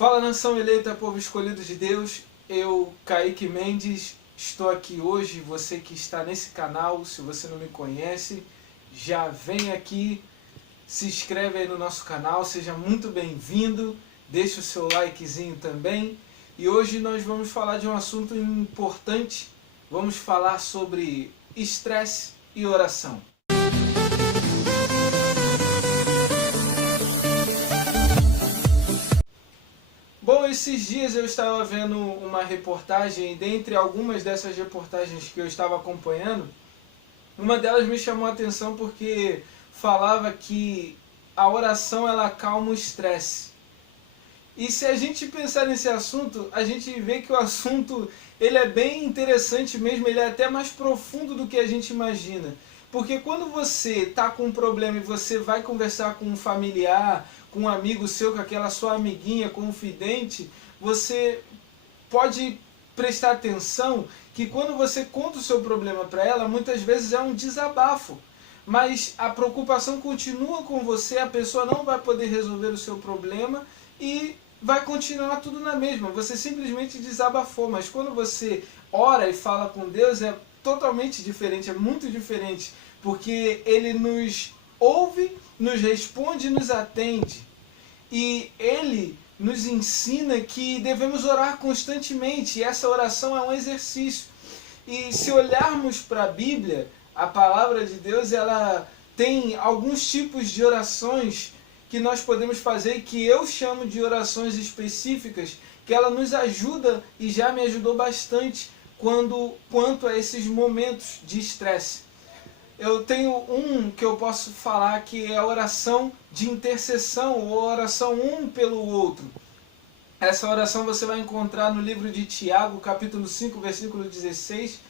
Fala, nação eleita, povo escolhido de Deus. Eu, Kaique Mendes, estou aqui hoje. Você que está nesse canal, se você não me conhece, já vem aqui, se inscreve aí no nosso canal, seja muito bem-vindo, deixa o seu likezinho também. E hoje nós vamos falar de um assunto importante, vamos falar sobre estresse e oração. Bom, esses dias eu estava vendo uma reportagem, e dentre algumas dessas reportagens que eu estava acompanhando, uma delas me chamou a atenção porque falava que a oração ela acalma o estresse. E se a gente pensar nesse assunto, a gente vê que o assunto ele é bem interessante mesmo, ele é até mais profundo do que a gente imagina. Porque quando você está com um problema e você vai conversar com um familiar, com um amigo seu, com aquela sua amiguinha confidente, você pode prestar atenção que quando você conta o seu problema para ela, muitas vezes é um desabafo. Mas a preocupação continua com você, a pessoa não vai poder resolver o seu problema e vai continuar tudo na mesma. Você simplesmente desabafou, mas quando você ora e fala com Deus é totalmente diferente, é muito diferente, porque Ele nos ouve, nos responde, nos atende. E Ele nos ensina que devemos orar constantemente, e essa oração é um exercício. E se olharmos para a Bíblia, a palavra de Deus, ela tem alguns tipos de orações que nós podemos fazer e que eu chamo de orações específicas, que ela nos ajuda e já me ajudou bastante quanto a esses momentos de estresse. Eu tenho um que eu posso falar que é a oração de intercessão, ou oração um pelo outro. Essa oração você vai encontrar no livro de Tiago, capítulo 5, versículo 16.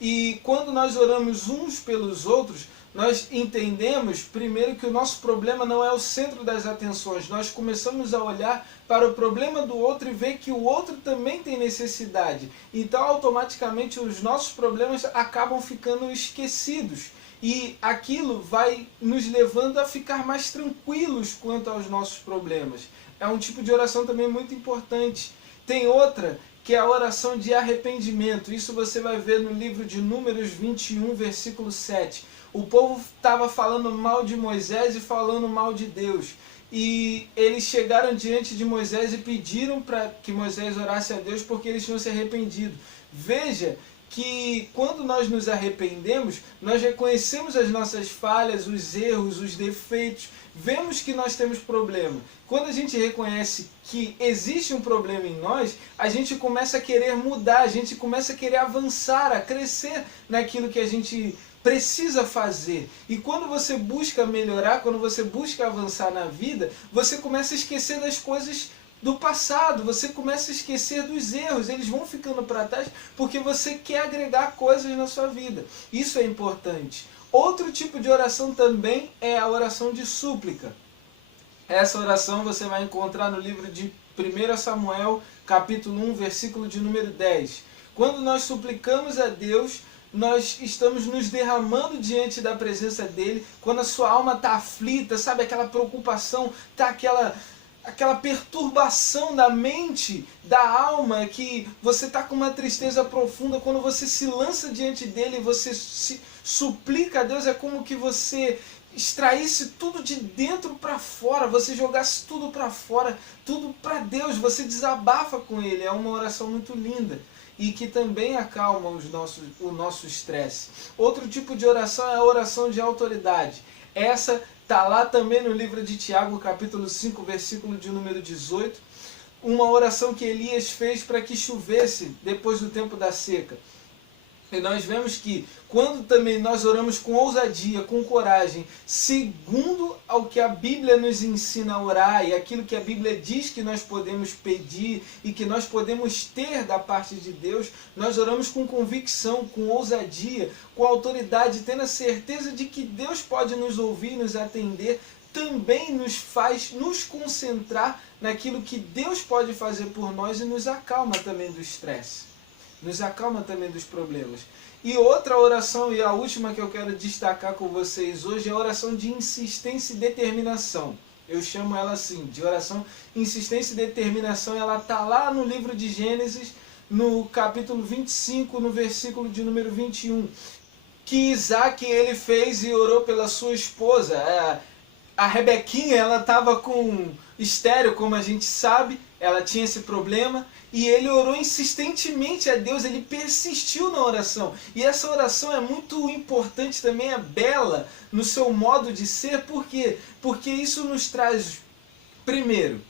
E quando nós oramos uns pelos outros, nós entendemos primeiro que o nosso problema não é o centro das atenções. Nós começamos a olhar para o problema do outro e ver que o outro também tem necessidade. Então automaticamente os nossos problemas acabam ficando esquecidos. E aquilo vai nos levando a ficar mais tranquilos quanto aos nossos problemas. É um tipo de oração também muito importante. Tem outra que é a oração de arrependimento. Isso você vai ver no livro de Números 21, versículo 7. O povo estava falando mal de Moisés e falando mal de Deus. E eles chegaram diante de Moisés e pediram para que Moisés orasse a Deus porque eles tinham se arrependido. Veja que quando nós nos arrependemos, nós reconhecemos as nossas falhas, os erros, os defeitos, vemos que nós temos problema. Quando a gente reconhece que existe um problema em nós, a gente começa a querer mudar, a gente começa a querer avançar, a crescer naquilo que a gente precisa fazer. E quando você busca melhorar, quando você busca avançar na vida, você começa a esquecer das coisas do passado, você começa a esquecer dos erros, eles vão ficando para trás porque você quer agregar coisas na sua vida. Isso é importante. Outro tipo de oração também é a oração de súplica. Essa oração você vai encontrar no livro de 1 Samuel, capítulo 1, versículo de número 10. Quando nós suplicamos a Deus, nós estamos nos derramando diante da presença dele. Quando a sua alma está aflita, sabe, aquela preocupação, está aquela perturbação da mente, da alma, que você está com uma tristeza profunda, quando você se lança diante dele, você se suplica a Deus, é como que você extraísse tudo de dentro para fora, você jogasse tudo para fora, tudo para Deus, você desabafa com ele. É uma oração muito linda e que também acalma o nosso estresse. Outro tipo de oração é a oração de autoridade. Essa está lá também no livro de Tiago, capítulo 5, versículo de número 18. Uma oração que Elias fez para que chovesse depois do tempo da seca. E nós vemos que quando também nós oramos com ousadia, com coragem, segundo ao que a Bíblia nos ensina a orar e aquilo que a Bíblia diz que nós podemos pedir e que nós podemos ter da parte de Deus, nós oramos com convicção, com ousadia, com autoridade, tendo a certeza de que Deus pode nos ouvir, nos atender, também nos faz nos concentrar naquilo que Deus pode fazer por nós e nos acalma também do estresse. Nos acalma também dos problemas. E outra oração, e a última que eu quero destacar com vocês hoje, é a oração de insistência e determinação. Eu chamo ela assim, de oração, insistência e determinação. Ela está lá no livro de Gênesis, no capítulo 25, no versículo de número 21, que Isaac ele fez e orou pela sua esposa. A Rebequinha, ela estava com estéril, como a gente sabe, ela tinha esse problema, e ele orou insistentemente a Deus, ele persistiu na oração. E essa oração é muito importante também, é bela no seu modo de ser. Por quê? Porque isso nos traz, primeiro,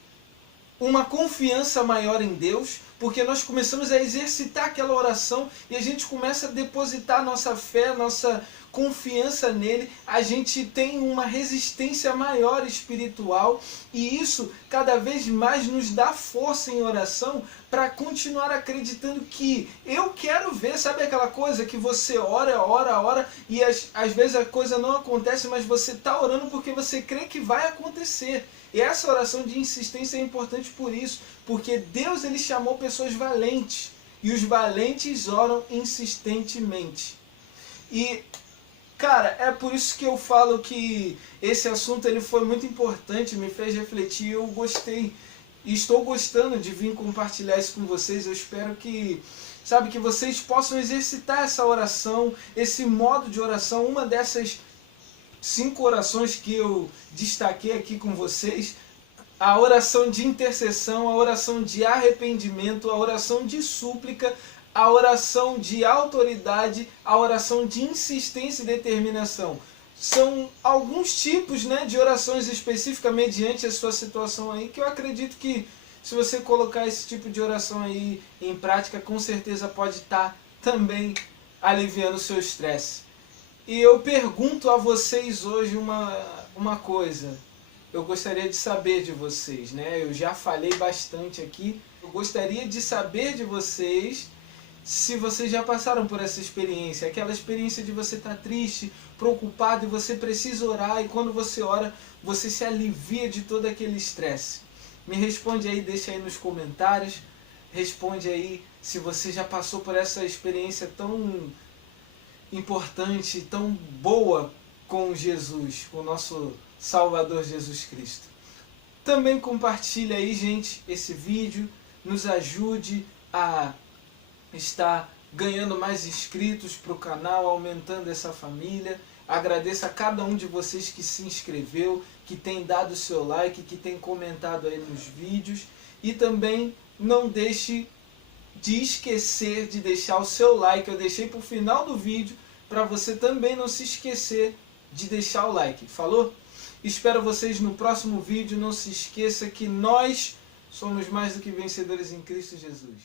uma confiança maior em Deus, porque nós começamos a exercitar aquela oração e a gente começa a depositar nossa fé, nossa confiança nele, a gente tem uma resistência maior espiritual, e isso cada vez mais nos dá força em oração para continuar acreditando que eu quero ver. Sabe aquela coisa que você ora e às vezes a coisa não acontece, mas você está orando porque você crê que vai acontecer. E essa oração de insistência é importante por isso, porque Deus ele chamou pessoas valentes, e os valentes oram insistentemente. E, cara, é por isso que eu falo que esse assunto ele foi muito importante, me fez refletir, eu gostei e estou gostando de vir compartilhar isso com vocês. Eu espero que, sabe, que vocês possam exercitar essa oração, esse modo de oração. Uma dessas 5 orações que eu destaquei aqui com vocês: a oração de intercessão, a oração de arrependimento, a oração de súplica, a oração de autoridade, a oração de insistência e determinação. São alguns tipos, né, de orações específicas mediante a sua situação aí, que eu acredito que se você colocar esse tipo de oração aí em prática, com certeza pode estar também aliviando o seu estresse. E eu pergunto a vocês hoje uma coisa. Eu gostaria de saber de vocês, né? Eu já falei bastante aqui. Eu gostaria de saber de vocês se vocês já passaram por essa experiência. Aquela experiência de você estar triste, preocupado, e você precisa orar. E quando você ora, você se alivia de todo aquele estresse. Me responde aí, deixa aí nos comentários. Responde aí se você já passou por essa experiência tão importante, tão boa com Jesus, com o nosso Salvador Jesus Cristo. Também compartilha aí, gente, esse vídeo, nos ajude a estar ganhando mais inscritos para o canal, aumentando essa família. Agradeço a cada um de vocês que se inscreveu, que tem dado seu like, que tem comentado aí nos vídeos. E também não deixe de esquecer de deixar o seu like. Eu deixei para o final do vídeo para você também não se esquecer de deixar o like. Falou? Espero vocês no próximo vídeo. Não se esqueça que nós somos mais do que vencedores em Cristo Jesus.